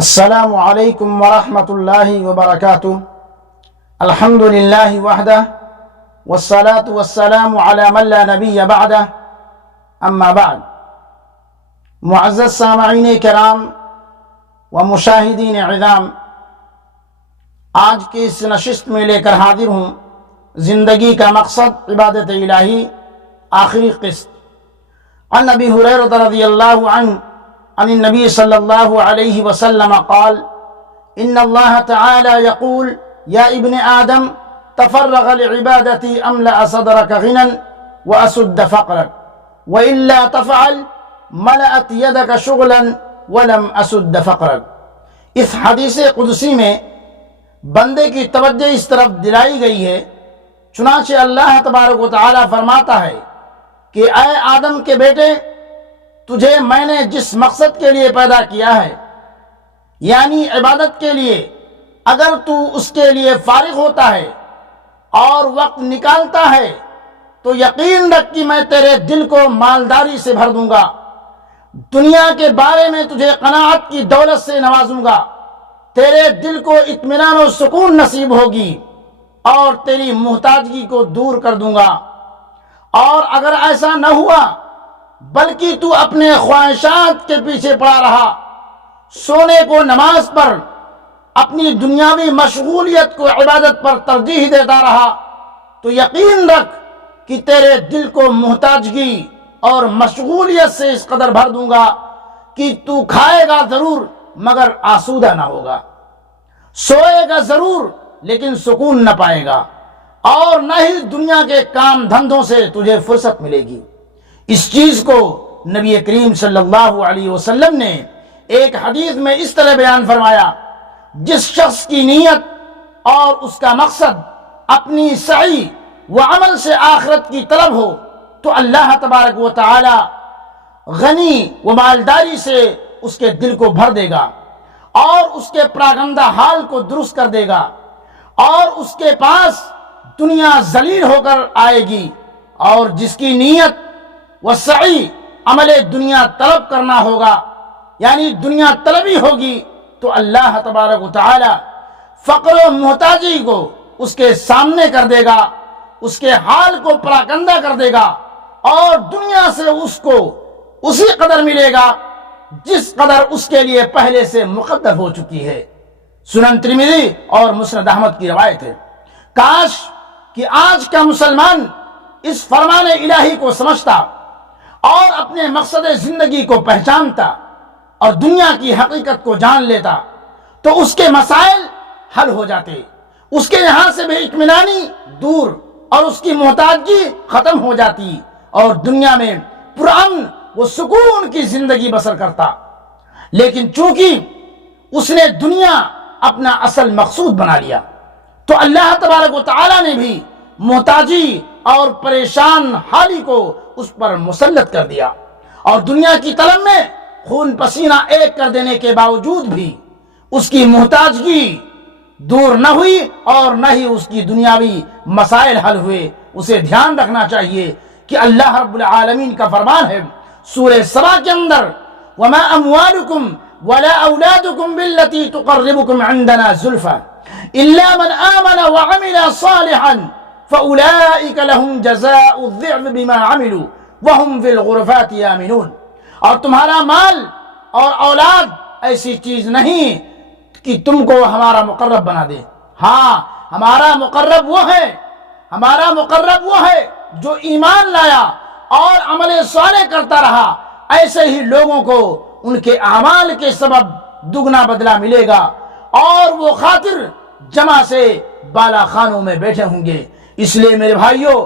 السلام علیکم ورحمۃ اللہ وبرکاتہ۔ الحمد للہ وحدہ والصلاة والسلام علی من لا نبی بعدہ، اما بعد۔ معزز سامعین کرام و مشاہدین عظام، آج کی اس نشست میں لے کر حاضر ہوں زندگی کا مقصد عبادت الہی، آخری قسط۔ عن ابی ہریرہ رضی اللہ عنہ عن النبی صلی اللہ علیہ وسلم قال ان اللہ تعالی یقول یا ابن آدم تفرغ لعبادتی املأ صدرک غنا واسد فقرک وإلا تفعل ملأت یدک شغلا ولم اسد فقرک۔ اس حدیث قدسی میں بندے کی توجہ اس طرف دلائی گئی ہے، چنانچہ اللہ تبارک و تعالی فرماتا ہے کہ اے آدم کے بیٹے، تجھے میں نے جس مقصد کے لیے پیدا کیا ہے، یعنی عبادت کے لیے، اگر تو اس کے لیے فارغ ہوتا ہے اور وقت نکالتا ہے تو یقین رکھ کہ میں تیرے دل کو مالداری سے بھر دوں گا، دنیا کے بارے میں تجھے قناعت کی دولت سے نوازوں گا، تیرے دل کو اطمینان و سکون نصیب ہوگی اور تیری محتاجگی کو دور کر دوں گا۔ اور اگر ایسا نہ ہوا بلکہ تو اپنے خواہشات کے پیچھے پڑا رہا، سونے کو نماز پر، اپنی دنیاوی مشغولیت کو عبادت پر ترجیح دیتا رہا، تو یقین رکھ کہ تیرے دل کو محتاجگی اور مشغولیت سے اس قدر بھر دوں گا کہ تو کھائے گا ضرور مگر آسودہ نہ ہوگا، سوئے گا ضرور لیکن سکون نہ پائے گا، اور نہ ہی دنیا کے کام دھندوں سے تجھے فرصت ملے گی۔ اس چیز کو نبی کریم صلی اللہ علیہ وسلم نے ایک حدیث میں اس طرح بیان فرمایا، جس شخص کی نیت اور اس کا مقصد اپنی سعی و عمل سے آخرت کی طلب ہو تو اللہ تبارک و تعالی غنی و مالداری سے اس کے دل کو بھر دے گا اور اس کے پراگندہ حال کو درست کر دے گا، اور اس کے پاس دنیا ذلیل ہو کر آئے گی۔ اور جس کی نیت و سعی عمل دنیا طلب کرنا ہوگا، یعنی دنیا طلبی ہوگی، تو اللہ تبارک و تعالی فقر و محتاجی کو اس کے سامنے کر دے گا، اس کے حال کو پراگندہ کر دے گا، اور دنیا سے اس کو اسی قدر ملے گا جس قدر اس کے لیے پہلے سے مقدر ہو چکی ہے۔ سنن ترمذی اور مسند احمد کی روایت ہے۔ کاش کہ آج کا مسلمان اس فرمان الہی کو سمجھتا اور اپنے مقصد زندگی کو پہچانتا اور دنیا کی حقیقت کو جان لیتا تو اس کے مسائل حل ہو جاتے، اس کے یہاں سے بے اطمینانی دور اور اس کی محتاجگی ختم ہو جاتی، اور دنیا میں پرامن و سکون کی زندگی بسر کرتا۔ لیکن چونکہ اس نے دنیا اپنا اصل مقصود بنا لیا تو اللہ تبارک و تعالی نے بھی محتاجی اور پریشان حالی کو اس پر مسلط کر دیا، اور دنیا کی طلب میں خون پسینہ ایک کر دینے کے باوجود بھی اس کی محتاجگی دور نہ ہوئی اور نہ ہی اس کی دنیاوی مسائل حل ہوئے۔ اسے دھیان رکھنا چاہیے کہ اللہ رب العالمین کا فرمان ہے سورہ سبا کے اندر، وَمَا أَمْوَالُكُمْ وَلَا أَوْلَادُكُمْ بِالَّتِي تُقَرِّبُكُمْ عِنْدَنَا زُلْفَىٰ إِلَّا مَنْ آمَنَ وَعَمِلَ صَالِحًا فَأُولَٰئِكَ لَهُمْ جَزَاءُ الضِّعْفِ بِمَا عَمِلُوا وَهُمْ فِي الْغُرُفَاتِ آمِنُونَ۔ اور تمہارا مال اور اولاد ایسی چیز نہیں کہ تم کو ہمارا مقرب بنا دے، ہاں ہمارا مقرب وہ ہے جو ایمان لایا اور عمل صالح کرتا رہا، ایسے ہی لوگوں کو ان کے اعمال کے سبب دگنا بدلہ ملے گا، اور وہ خاطر جمع سے بالا خانوں میں بیٹھے ہوں گے۔ اس لیے میرے بھائیوں،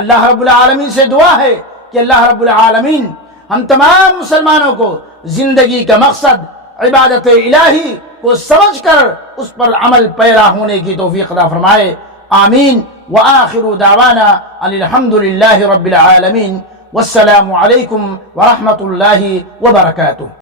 اللہ رب العالمین سے دعا ہے کہ اللہ رب العالمین ہم تمام مسلمانوں کو زندگی کا مقصد عبادت الہی کو سمجھ کر اس پر عمل پیرا ہونے کی توفیق عطا فرمائے، آمین۔ وآخر دعوانا ان الحمد للہ رب العالمین، والسلام علیکم ورحمۃ اللہ وبرکاتہ۔